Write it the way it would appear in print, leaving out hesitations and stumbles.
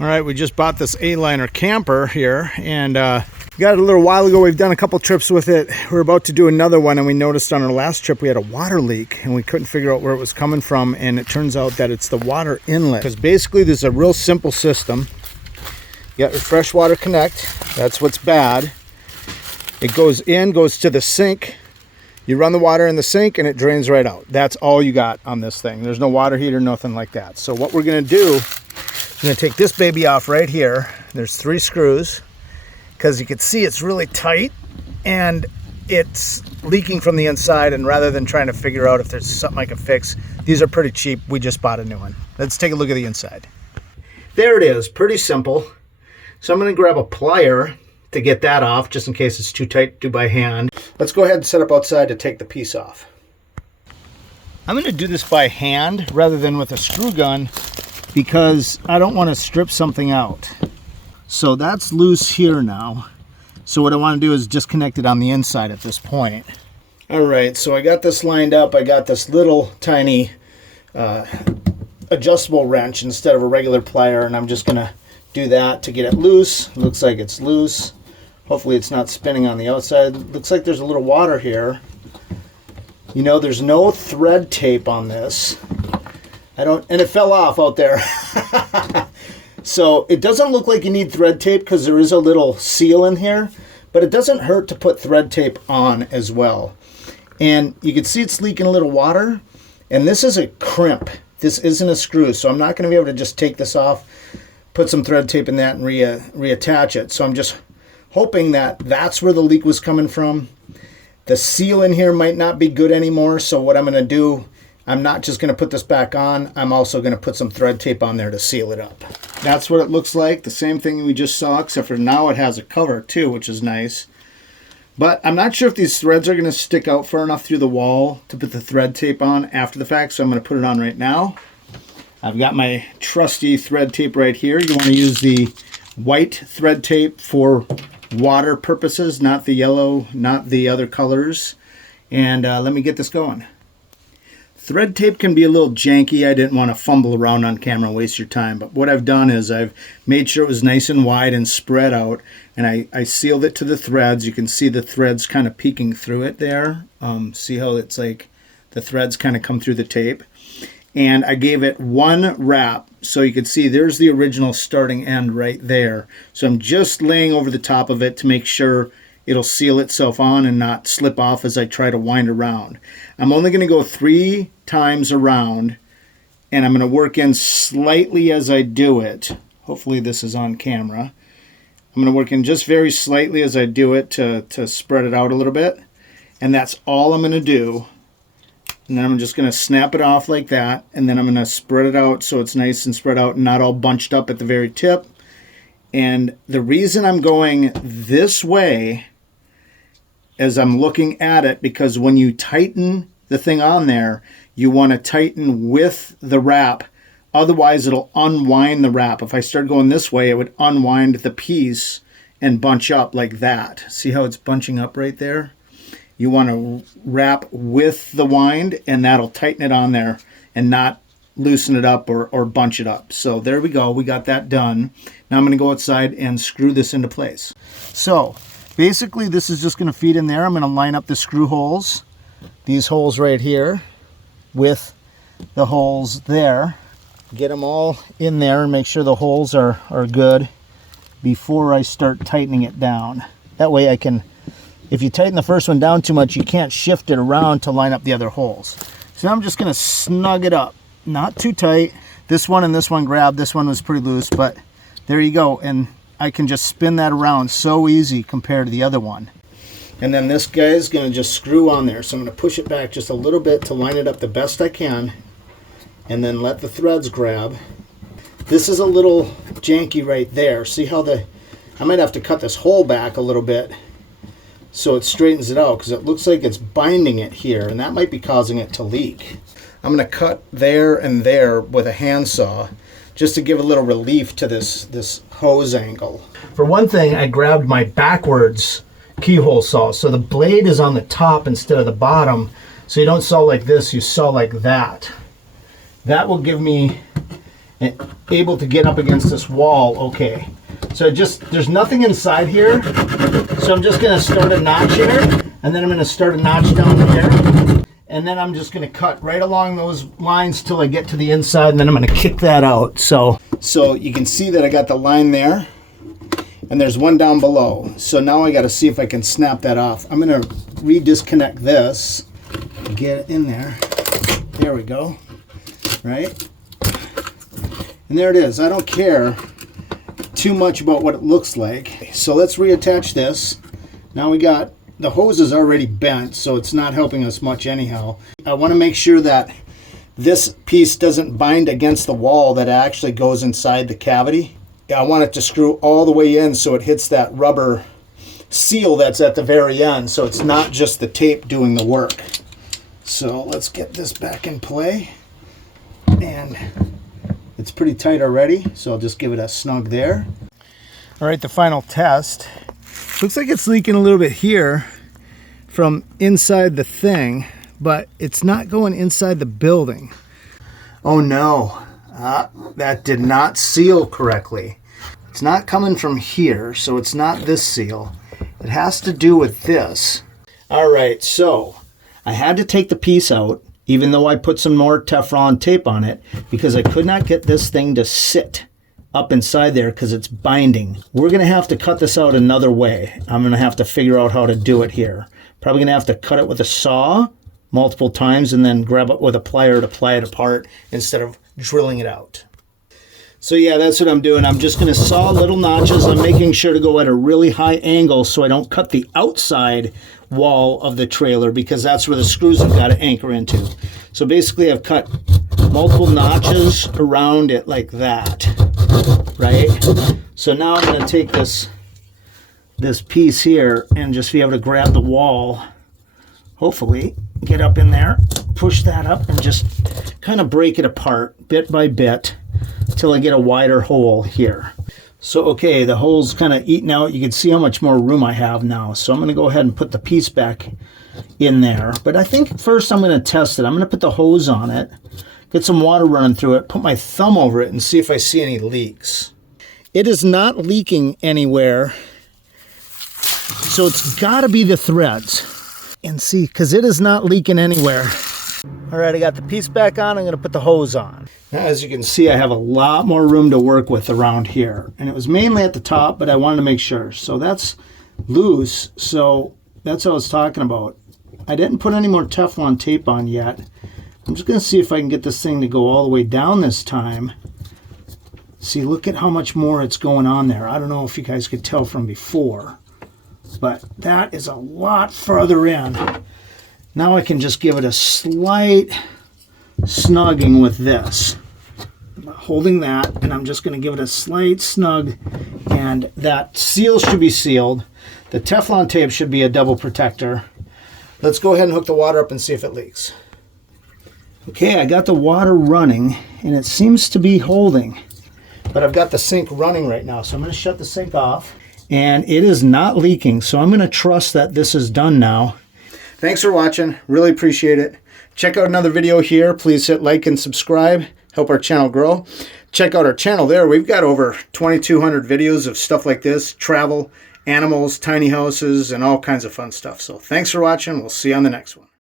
All right, we just bought this ALINER camper here, and we got it a little while ago. We've done a couple trips with it. We're about to do another one, and we noticed on our last trip we had a water leak, and we couldn't figure out where it was coming from, and it turns out that it's the water inlet. Because basically this is a real simple system. You got your freshwater connect. That's what's bad. It goes in, goes to the sink. You run the water in the sink, and it drains right out. That's all you got on this thing. There's no water heater, nothing like that. So what we're going to do, I'm going to take this baby off right here. There's 3 screws because you can see it's really tight and it's leaking from the inside, and rather than trying to figure out if there's something I can fix, these are pretty cheap. We just bought a new one. Let's take a look at the inside. There it is, pretty simple. So I'm going to grab a plier to get that off just in case it's too tight to do by hand. Let's go ahead and set up outside to take the piece off. I'm going to do this by hand rather than with a screw gun, because I don't want to strip something out. So that's loose here now. So what I want to do is disconnect it on the inside at this point. All right, so I got this lined up. I got this little tiny adjustable wrench instead of a regular plier, and I'm just going to do that to get it loose. It looks like it's loose. Hopefully it's not spinning on the outside. Looks like there's a little water here. You know, there's no thread tape on this. And it fell off out there. So it doesn't look like you need thread tape because there is a little seal in here, but it doesn't hurt to put thread tape on as well. And you can see it's leaking a little water, and this is a crimp. This isn't a screw, so I'm not going to be able to just take this off, put some thread tape in that, and reattach it. So I'm just hoping that that's where the leak was coming from. The seal in here might not be good anymore, so what I'm going to do, I'm not just going to put this back on, I'm also going to put some thread tape on there to seal it up. That's what it looks like, the same thing we just saw, except for now it has a cover too, which is nice. But I'm not sure if these threads are going to stick out far enough through the wall to put the thread tape on after the fact, so I'm going to put it on right now. I've got my trusty thread tape right here. You want to use the white thread tape for water purposes, not the yellow, not the other colors. And let me get this going. Thread tape can be a little janky. I didn't want to fumble around on camera and waste your time, but what I've done is I've made sure it was nice and wide and spread out, and I sealed it to the threads. You can see the threads kind of peeking through it there. See how it's like the threads kind of come through the tape. And I gave it 1 wrap, so you can see there's the original starting end right there. So I'm just laying over the top of it to make sure it'll seal itself on and not slip off as I try to wind around. I'm only going to go 3 times around, and I'm going to work in slightly as I do it. Hopefully this is on camera. I'm going to work in just very slightly as I do it to spread it out a little bit. And that's all I'm going to do. And then I'm just going to snap it off like that, and then I'm going to spread it out so it's nice and spread out and not all bunched up at the very tip. And the reason I'm going this way as I'm looking at it, because when you tighten the thing on there, you want to tighten with the wrap. Otherwise, it'll unwind the wrap. If I start going this way, it would unwind the piece and bunch up like that. See how it's bunching up right there? You want to wrap with the wind, and that'll tighten it on there and not loosen it up or bunch it up. So there we go. We got that done. Now I'm going to go outside and screw this into place. So basically this is just going to feed in there. I'm going to line up the screw holes, these holes right here, with the holes there. Get them all in there and make sure the holes are good before I start tightening it down. That way I can, if you tighten the first one down too much, you can't shift it around to line up the other holes. So now I'm just going to snug it up. Not too tight. This one and this one grabbed. This one was pretty loose, but there you go. And I can just spin that around so easy compared to the other one. And then this guy is going to just screw on there. So I'm going to push it back just a little bit to line it up the best I can, and then let the threads grab. This is a little janky right there. See how I might have to cut this hole back a little bit so it straightens it out, because it looks like it's binding it here, and that might be causing it to leak. I'm going to cut there and there with a handsaw just to give a little relief to this hose angle. For one thing, I grabbed my backwards keyhole saw, so the blade is on the top instead of the bottom, so you don't saw like this, you saw like that. That will give me and able to get up against this wall okay. So there's nothing inside here. So I'm just gonna start a notch here, and then I'm gonna start a notch down here. And then I'm just gonna cut right along those lines till I get to the inside, and then I'm gonna kick that out. So you can see that I got the line there, and there's one down below. So now I gotta see if I can snap that off. I'm gonna re-disconnect this, get it in there. There we go, right? And there it is. I don't care too much about what it looks like. So let's reattach this. Now we got, the hose is already bent, so it's not helping us much anyhow. I want to make sure that this piece doesn't bind against the wall, that it actually goes inside the cavity. I want it to screw all the way in so it hits that rubber seal that's at the very end, so it's not just the tape doing the work. So let's get this back in play. And it's pretty tight already, so I'll just give it a snug there. All right, the final test. Looks like it's leaking a little bit here from inside the thing, but it's not going inside the building. Oh no, that did not seal correctly. It's not coming from here, so it's not this seal. It has to do with this. All right, so I had to take the piece out, even though I put some more Teflon tape on it, because I could not get this thing to sit up inside there because it's binding. We're gonna have to cut this out another way. I'm gonna have to figure out how to do it here. Probably gonna have to cut it with a saw multiple times and then grab it with a plier to ply it apart instead of drilling it out. So yeah, that's what I'm doing. I'm just gonna saw little notches. I'm making sure to go at a really high angle so I don't cut the outside wall of the trailer, because that's where the screws have got to anchor into. So basically I've cut multiple notches around it like that, right? So now I'm going to take this piece here and just be able to grab the wall, hopefully get up in there, push that up, and just kind of break it apart bit by bit till I get a wider hole here. So okay, the hole's kind of eaten out. You can see how much more room I have now. So I'm going to go ahead and put the piece back in there. But I think first I'm going to test it. I'm going to put the hose on it, get some water running through it, put my thumb over it, and see if I see any leaks. It is not leaking anywhere. So it's got to be the threads. And see, because it is not leaking anywhere. All right, I got the piece back on. I'm going to put the hose on. Now, as you can see, I have a lot more room to work with around here. And it was mainly at the top, but I wanted to make sure. So that's loose. So that's what I was talking about. I didn't put any more Teflon tape on yet. I'm just going to see if I can get this thing to go all the way down this time. See, look at how much more it's going on there. I don't know if you guys could tell from before, but that is a lot further in. Now I can just give it a slight snugging with this. I'm holding that, and I'm just going to give it a slight snug, and that seal should be sealed. The Teflon tape should be a double protector. Let's go ahead and hook the water up and see if it leaks. Okay, I got the water running, and it seems to be holding. But I've got the sink running right now, so I'm going to shut the sink off. And it is not leaking, so I'm going to trust that this is done now. Thanks for watching. Really appreciate it. Check out another video here. Please hit like and subscribe. Help our channel grow. Check out our channel there. We've got over 2,200 videos of stuff like this. Travel, animals, tiny houses, and all kinds of fun stuff. So thanks for watching. We'll see you on the next one.